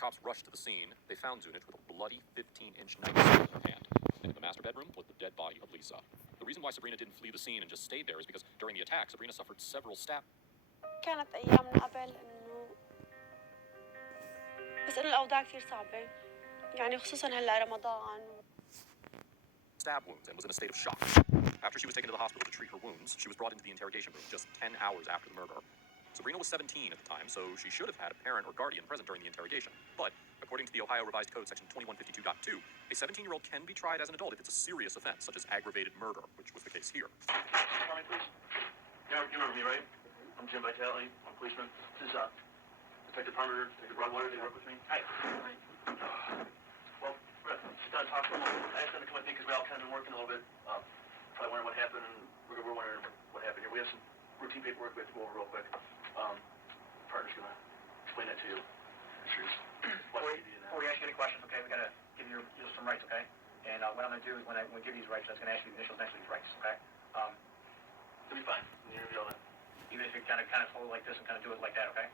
the cops rushed to the scene, they found Zunich with a bloody 15-inch knife in her hand. And in the master bedroom was the dead body of Lisa. The reason why Sabrina didn't flee the scene and just stayed there is because during the attack, Sabrina suffered several stab. كانت أيام من قبل إنه بس إنه الأوضاع كثير صعبة يعني خصوصاً هلا رمضان. Stab wounds and was in a state of shock. After she was taken to the hospital to treat her wounds, she was brought into the interrogation room just 10 hours after the murder. Sabrina was 17 at the time, so she should have had a parent or guardian present during the interrogation. But according to the Ohio Revised Code, section 2152.2, a 17-year-old can be tried as an adult if it's a serious offense, such as aggravated murder, which was the case here. Sorry, please. You remember me, right? I'm Jim Vitale. I'm a policeman. This is Detective Parmer, Detective Broadwater. They work with me. Hi. Well, we're at Stun Hospital. I asked them to come with me because we all kind of been working a little bit. Probably wondering what happened, and we're wondering what happened here. We have some routine paperwork we have to go over real quick. Partner's gonna explain that to you. Sure. Before we ask you any questions, okay, we gotta give you some rights, okay? And what I'm gonna do is when we give you these rights, I was gonna ask you the initials next to these rights, okay? It'll be fine. You're gonna be all that. Even if you kind of hold it like this and kind of do it like that, okay?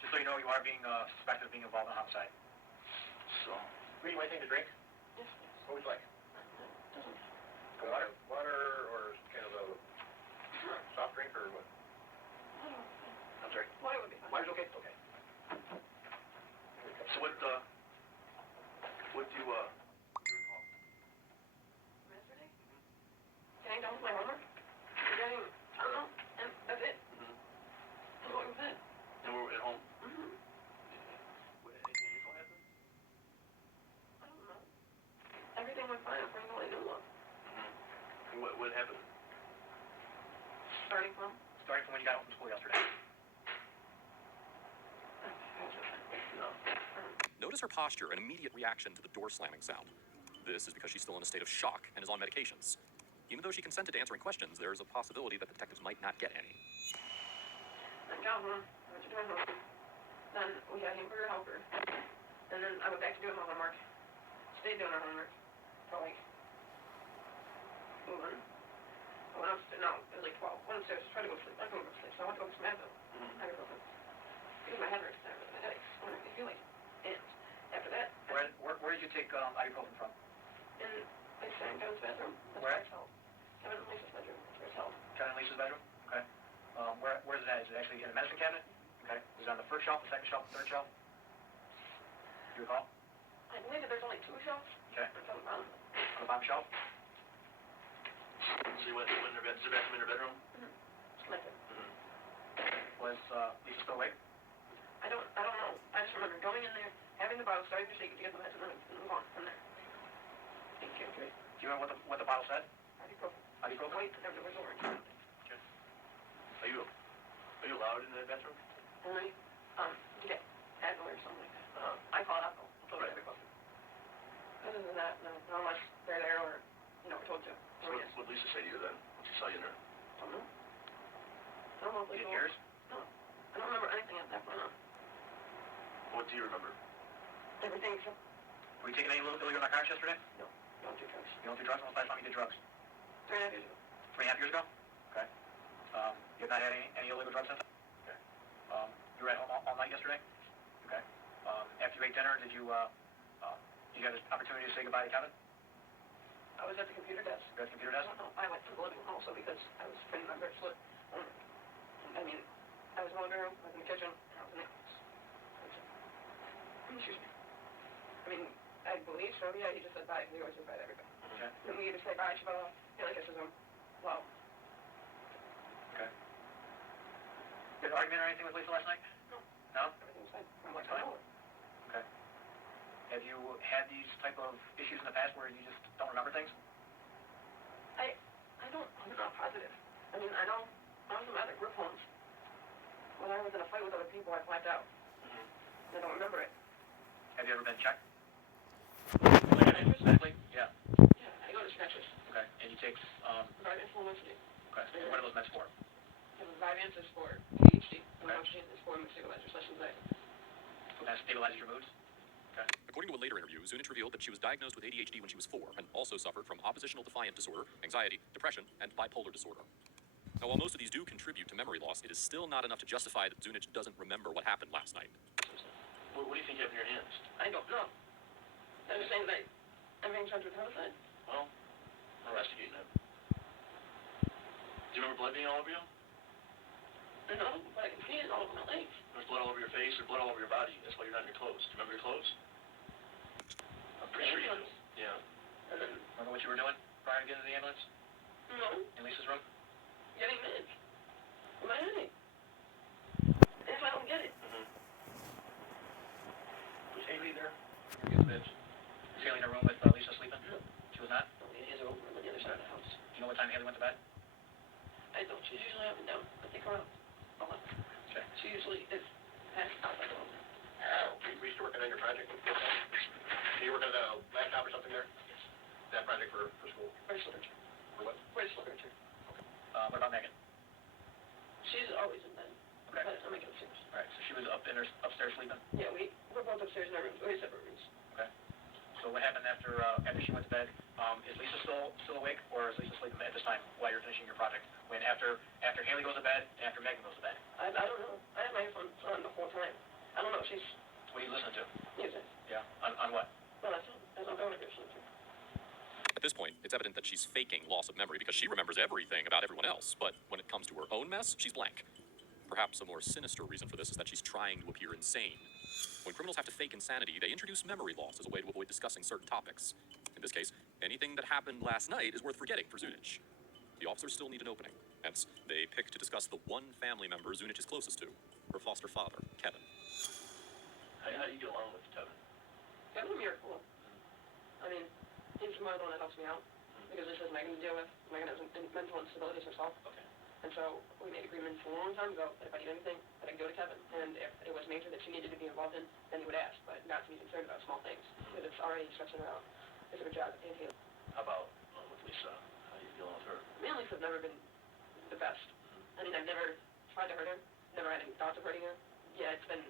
Just so you know, you are being suspected of being involved in a homicide. So. Read anything to drink? Yes. What would you like? Water? Water or kind of a soft drink or what? I'm sorry. Water would be fine. Water's okay? Okay. So what do you recall? Yesterday? Getting done with my homework? Getting, I don't know, and that's it. I'm going to bed. And we're at home? Anything unusual happened? I don't know. Everything went fine according to what I knew of. And what happened? Starting from? Starting from when you got home from school yesterday. No. Notice her posture and immediate reaction to the door slamming sound. This is because she's still in a state of shock and is on medications. Even though she consented to answering questions, there is a possibility that the detectives might not get any. I got home. I went to do my homework. Then we had hamburger helper. And then I went back to doing my homework. Stayed doing my homework. Till like 1. I went upstairs. No, it was like 12. Went upstairs to try to go to sleep. I couldn't go to sleep, so I went to go to Smithville. Ibuprofen. Because my head hurts and my headaches. I don't really feel like it. And after that, Where did you take ibuprofen from? and I sang Kevin's bathroom. That's Where? where it's held. Kevin and Lisa's bedroom. That's where it's held. Kevin and Lisa's bedroom? Okay. Where's it at? Is it actually in the medicine cabinet? Okay. Is it on the first shelf, the second shelf, the third shelf? Do you recall? I believe that there's only 2 shelves. Okay. It's on the bottom. On the bottom shelf? So you went in her bed? Is there a bathroom in her bedroom? Sleeping. Was Lisa still awake? I don't know. I just remember going in there, having the bottle, starting to shake it to get the meds, and then gone from there. Thank you. Okay. Do you remember what the bottle said? Ibuprofen. Ibuprofen? Wait, there was orange. Are you allowed in the bathroom? Only, to get Advil or something like that. I call it Advil. I'm told Right. Ibuprofen. Other than that, no. Not unless they're there or, we're told to. So what did Lisa say to you then, when she saw you in there? I don't know. I don't know if You Lisa didn't hear us? No. I don't remember anything at that point on. What do you remember? Everything except, Were you taking any illegal narcotics yesterday? don't do drugs. You don't do drugs? When was the last time you did drugs? 3.5 years ago. 3.5 years ago? Okay. You have not had any illegal drugs since? Okay. You were at home all night yesterday? Okay. After you ate dinner, did you get an opportunity to say goodbye to Kevin? I was at the computer desk. You were at the computer desk? No, I went to the living room also because I was pretty much slip. I mean, I was in the living room, I was in the kitchen, and I was in the office. Excuse me. I mean, I believe so. Yeah, he just said bye. He always says bye to everybody. Okay. And we either say bye, Shabbat, like kisses him. Well, Okay. Did an argument or anything with Lisa last night? No. No? everything was fine. From what Fine. I know. Okay. Have you had these type of issues in the past where you just don't remember things? I'm not positive. I mean, I know I was at group homes. When I was in a fight with other people, I blacked out. I don't remember it. Have you ever been checked? Snatches? Medically? Yeah. Yeah, I go to snatches. Okay. And you take, Vyvanse and Lumosity. okay. What are those meds for? Vyvanse is for ADHD. And Lumosity is for stabilizer / anxiety. So that stabilizes your moods? Okay. According to a later interview, Zunich revealed that she was diagnosed with ADHD when she was 4 and also suffered from oppositional defiant disorder, anxiety, depression, and bipolar disorder. Now, while most of these do contribute to memory loss, it is still not enough to justify that Zunich doesn't remember what happened last night. What do you think you have in your hands? I don't know. I'm just saying that everything's starts with homicide. Well, we're investigating it. Do you remember blood being all over you? No, but I can see it all over my legs. There's blood all over your face, there's blood all over your body. That's why you're not in your clothes. Do you remember your clothes? I'm pretty sure you do. Yeah. And then, Remember what you were doing prior to getting to the ambulance? no, In Lisa's room? getting meds. For my headache. And if I don't get it, Was Haley there? Getting meds? Was Haley in her room with Lisa sleeping? No. She was not? it is over on the other side of the house. Do you know what time Haley went to bed? I don't. She's usually up and down. I think around 11. Okay. She usually is passed out by 11. Were you still working on your project? Are you working on a laptop or something there? That project for school? British literature. For what? British literature. What about Megan? She's always in bed. Okay. But I'm making upstairs. All right, so she was upstairs sleeping? Yeah, we're both upstairs in our rooms. We have separate rooms. Okay. So what happened after she went to bed? Is Lisa still awake, or is Lisa sleeping at this time while you're finishing your project? When after Haley goes to bed and after Megan goes to bed? I don't know. I have my earphones on the whole time. I don't know if she's What are you listening to? music. Yeah. On what? Well, that's all going to British literature. At this point, it's evident that she's faking loss of memory because she remembers everything about everyone else, but when it comes to her own mess, she's blank. Perhaps a more sinister reason for this is that she's trying to appear insane. When criminals have to fake insanity, they introduce memory loss as a way to avoid discussing certain topics. In this case, anything that happened last night is worth forgetting for Zunich. The officers still need an opening, hence they pick to discuss the one family member Zunich is closest to, her foster father, Kevin. How do you get along with Kevin? Kevin's a miracle. I mean, he's more the one that helps me out. Because this is Megan to deal with. Megan has mental instabilities herself. Okay. And so we made agreements a long time ago that if I need anything, that I can go to Kevin. And if it was major that she needed to be involved in, then he would ask, but not to be concerned about small things. Because it's already stressing her out. It's a good job and Haley. How about with Lisa? How do you deal with her? Me and Lisa have never been the best. I mean, I've never tried to hurt her. Never had any thoughts of hurting her. Yeah, it's been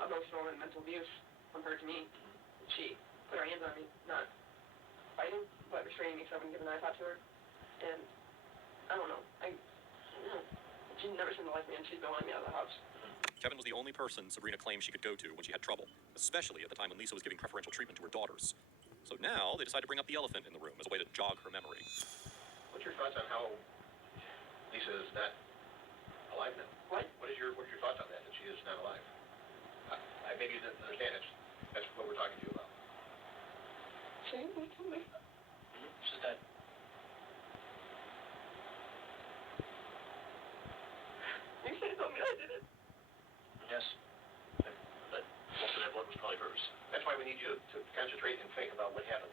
emotional and mental abuse from her to me. She put her hands on me, not fighting, but restraining me so I wouldn't give an eye thought to her. And I don't know. She never seemed to like me, and she's been wanting me out of the house. Kevin was the only person Sabrina claimed she could go to when she had trouble, especially at the time when Lisa was giving preferential treatment to her daughters. So now they decide to bring up the elephant in the room as a way to jog her memory. What's your thoughts on how Lisa is not alive now? What? What are your thoughts on that she is not alive? I maybe you didn't understand it. That's what we're talking to you about. She was me. She's dead. You should have told me I did it. Yes. But most of that blood was probably hers. That's why we need you to concentrate and think about what happened.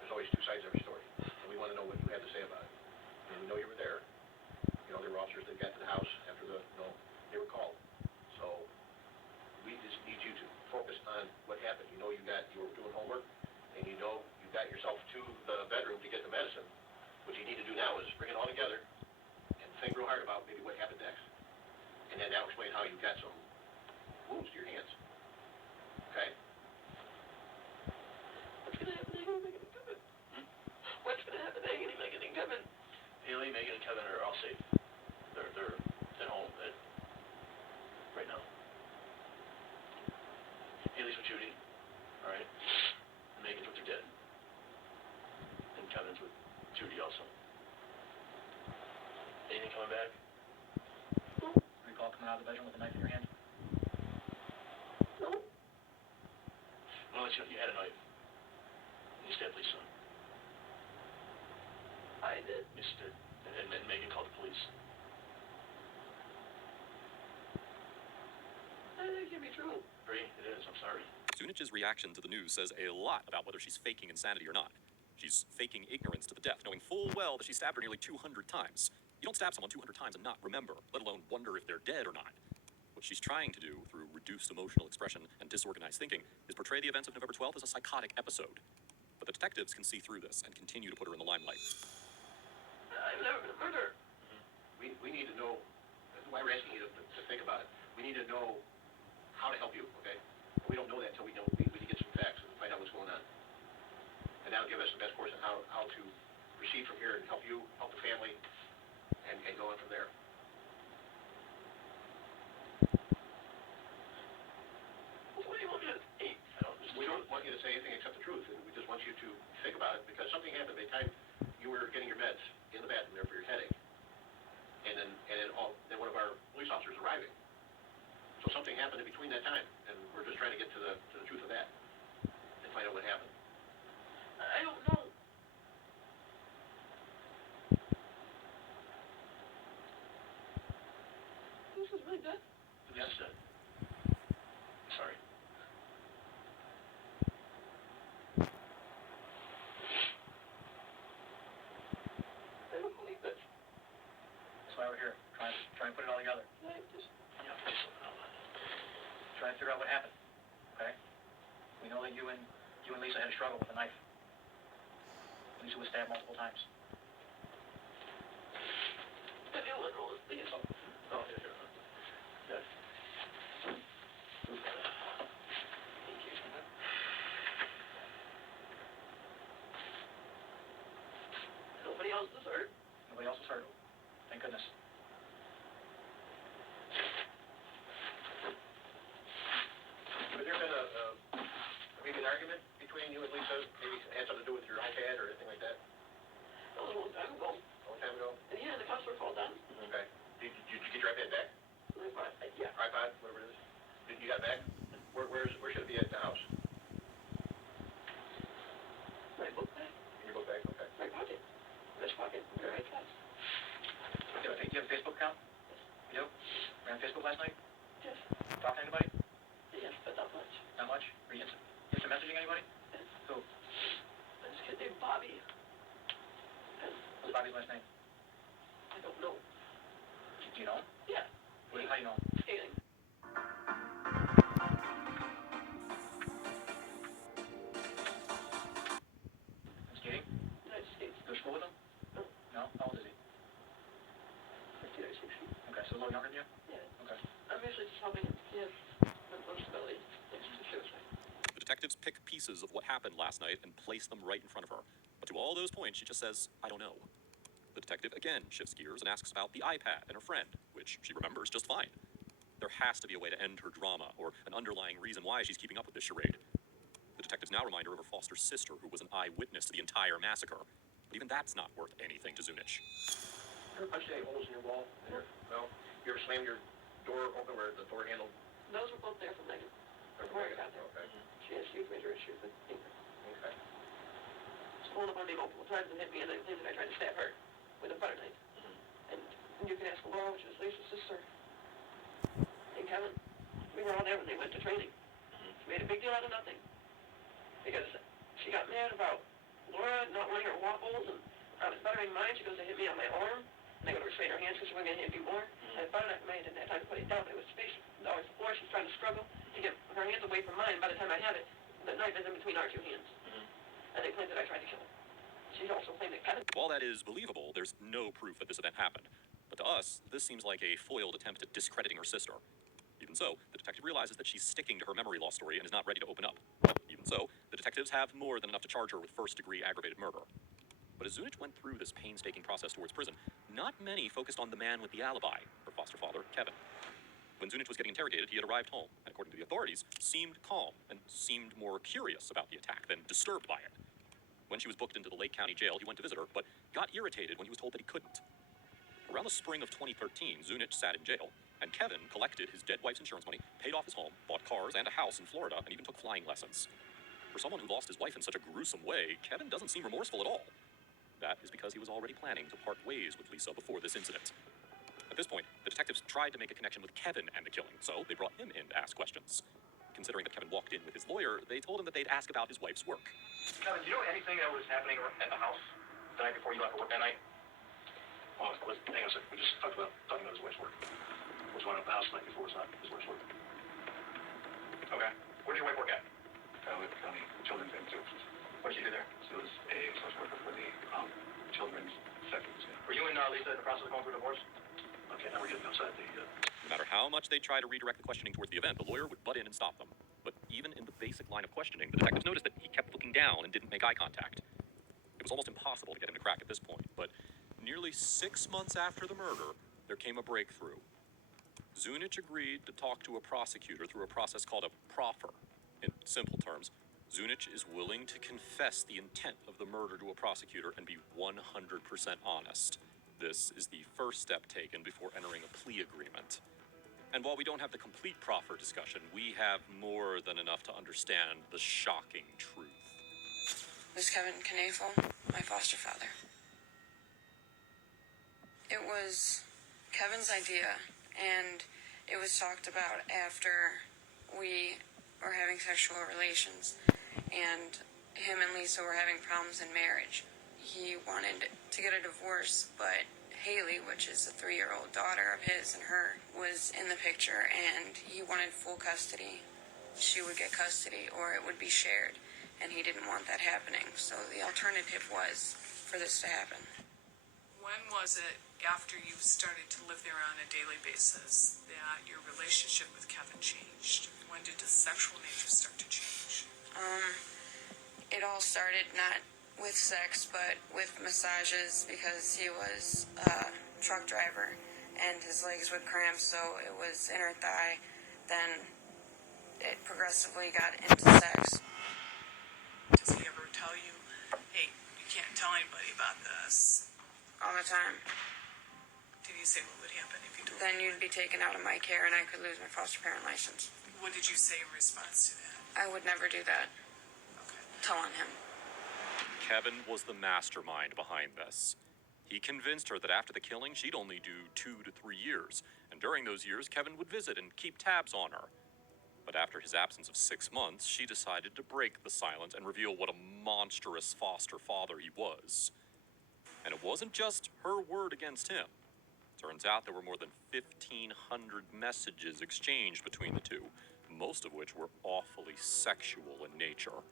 There's always two sides of every story, and we want to know what you had to say about it. And we know you were there. You know, there were officers that got to the house after they were called. So we just need you to focus on what happened. You know, you were doing homework, and you know you got yourself to the bedroom to get the medicine. What you need to do now is bring it all together and think real hard about maybe what happened next. And then now explain how you got some wounds to your hands. Okay? What's gonna happen to Haley, Megan, and Kevin? What's gonna happen to Haley, Megan, and Kevin? Haley, Megan, and Kevin are all safe. They're at home right now. Haley's with Judy, all right? Megan's with her dad. And Kevin's with Judy also. Anything coming back? Recall coming out of the bedroom with a knife in your hand? No. Well, you had a knife. You stabbed Lisa. I did. Yes, you did. And Megan called the police. That can't be true. Bree, it is. I'm sorry. Zunich's reaction to the news says a lot about whether she's faking insanity or not. She's faking ignorance to the death, knowing full well that she stabbed her nearly 200 times. You don't stab someone 200 times and not remember, let alone wonder if they're dead or not. What she's trying to do through reduced emotional expression and disorganized thinking is portray the events of November 12th as a psychotic episode. But the detectives can see through this and continue to put her in the limelight. I've never been a murderer. We need to know, that's why we're asking you to think about it. We need to know how to help you, okay? We don't know that until we need to get some facts and find out what's going on. And that'll give us the best course on how to proceed from here and help you, help the family, and go on from there. want you to think about it, because something happened by the time you were getting your meds in the bathroom there for your headache, and then one of our police officers arriving. So something happened in between that time, and we're just trying to get to the truth of that and find out what happened. I don't know. This is really good. Yes, sorry. I don't believe this. That's why we're here, trying to put it all together. I just, Trying to figure out what happened, okay? We know that you and Lisa had a struggle with a knife. Lisa was stabbed multiple times. I didn't want all this, please. Oh, yeah, sure. Yes. Thank you. Nobody else is hurt. Nobody else was hurt. Thank goodness. Has there been maybe an argument between you and Lisa? Maybe it had something to do with your iPad or anything like that? That was a long time ago. A long time ago? And yeah, the cops were called down. Okay. Did you get your iPad back? Yeah. iPod, whatever it is? You got it back? Where should it be at the house? My book bag. In your book bag? Okay. My pocket. Which pocket? Okay. My pants. Do you have a Facebook account? You do? Were you on Facebook last night? Yes. Talking to anybody? Yes, but not much. Not much? Were you instant messaging anybody? Yes. Who? This kid named Bobby. And What's Bobby's last name? I don't know. Do you know him? Yeah. How do you know him? Skating. Skating? United States. Go to school with him? No. No? How old is he? 50 or 60. Okay, so a little younger than you? Yeah. Okay. I'm usually just helping him. He has mental disability. Things to suicide. The detectives pick pieces of what happened last night and place them right in front of her. But to all those points, she just says, I don't know. The detective again shifts gears and asks about the iPad and her friend, which she remembers just fine. There has to be a way to end her drama, or an underlying reason why she's keeping up with this charade. The detectives now remind her of her foster sister, who was an eyewitness to the entire massacre. But even that's not worth anything to Zunich. You ever punched any holes in your wall? No? You ever slammed your door open where the door handle? Those were both there from Megan. Before I got there. Okay. She has huge major issues with anger. Okay. She pulled up on me multiple times and hit me, and then claimed that I tried to stab her with a butter knife. And you can ask Laura, which is Lisa's sister, and Kevin. We were all there when they went to training. She made a big deal out of nothing. Because she got mad about Laura not wanting her waffles, and I was buttering mine. She goes to hit me on my arm, and I go to restrain her hands because she wasn't going to hit me more. I had butter knife in my hand, and I didn't have time to put it down. It was space on the floor. She's trying to struggle to get her hands away from mine. By the time I had it, the knife is in between our two hands. And they claimed that I tried to kill her. She's also claimed that Kevin... While that is believable, there's no proof that this event happened. But to us, this seems like a foiled attempt at discrediting her sister. Even so, the detective realizes that she's sticking to her memory loss story and is not ready to open up. Even so, the detectives have more than enough to charge her with first-degree aggravated murder. But as Zunich went through this painstaking process towards prison, not many focused on the man with the alibi, her foster father, Kevin. When Zunich was getting interrogated, he had arrived home, and according to the authorities, seemed calm and seemed more curious about the attack than disturbed by it. When she was booked into the Lake County Jail, he went to visit her, but got irritated when he was told that he couldn't. Around the spring of 2013, Zunich sat in jail, and Kevin collected his dead wife's insurance money, paid off his home, bought cars and a house in Florida, and even took flying lessons. For someone who lost his wife in such a gruesome way, Kevin doesn't seem remorseful at all. That is because he was already planning to part ways with Lisa before this incident. At this point, the detectives tried to make a connection with Kevin and the killing, so they brought him in to ask questions. Considering that Kevin walked in with his lawyer, they told him that they'd ask about his wife's work. Kevin, do you know anything that was happening at the house the night before you left for work that night? Oh, hang on a second. We just talking about his wife's work. Was one at the house the night before. It's not his wife's work. Okay. Where did your wife work at? With County Children's and Services. What did she do there? She was a social worker for the children's sections. Were you and Lisa in the process of going through a divorce? Okay, now we're getting outside the... No matter how much they tried to redirect the questioning towards the event, the lawyer would butt in and stop them. But even in the basic line of questioning, the detectives noticed that he kept looking down and didn't make eye contact. It was almost impossible to get him to crack at this point, but nearly 6 months after the murder, there came a breakthrough. Zunich agreed to talk to a prosecutor through a process called a proffer. In simple terms, Zunich is willing to confess the intent of the murder to a prosecutor and be 100% honest. This is the first step taken before entering a plea agreement. And while we don't have the complete proffer discussion, we have more than enough to understand the shocking truth. It was Kevin Knafel, my foster father. It was Kevin's idea, and it was talked about after we were having sexual relations, and him and Lisa were having problems in marriage. He wanted to get a divorce, but Haley, which is a 3-year-old daughter of his and her, was in the picture, and he wanted full custody. She would get custody, or it would be shared, and he didn't want that happening. So the alternative was for this to happen. When was it, after you started to live there on a daily basis, that your relationship with Kevin changed? When did the sexual nature start to change? It all started not with sex, but with massages, because he was a truck driver and his legs would cramp, so it was inner thigh. Then it progressively got into sex. Does he ever tell you, hey, you can't tell anybody about this? All the time. Did he say what would happen if you told Then him? you'd be taken out of my care and I could lose my foster parent license. What did you say in response to that? I would never do that. Okay. Tell on him. Kevin was the mastermind behind this. He convinced her that after the killing, she'd only do 2 to 3 years, and during those years, Kevin would visit and keep tabs on her. But after his absence of 6 months, she decided to break the silence and reveal what a monstrous foster father he was. And it wasn't just her word against him. Turns out there were more than 1,500 messages exchanged between the two, most of which were awfully sexual in nature.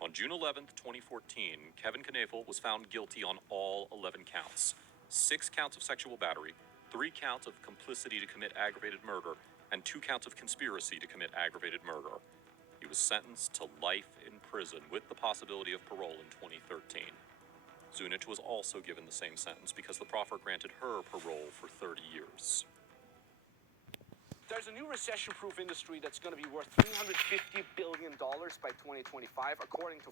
On June 11th, 2014, Kevin Knafel was found guilty on all 11 counts. 6 counts of sexual battery, 3 counts of complicity to commit aggravated murder, and 2 counts of conspiracy to commit aggravated murder. He was sentenced to life in prison with the possibility of parole in 2013. Zunich was also given the same sentence because the proffer granted her parole for 30 years. There's a new recession-proof industry that's going to be worth $350 billion by 2025, according to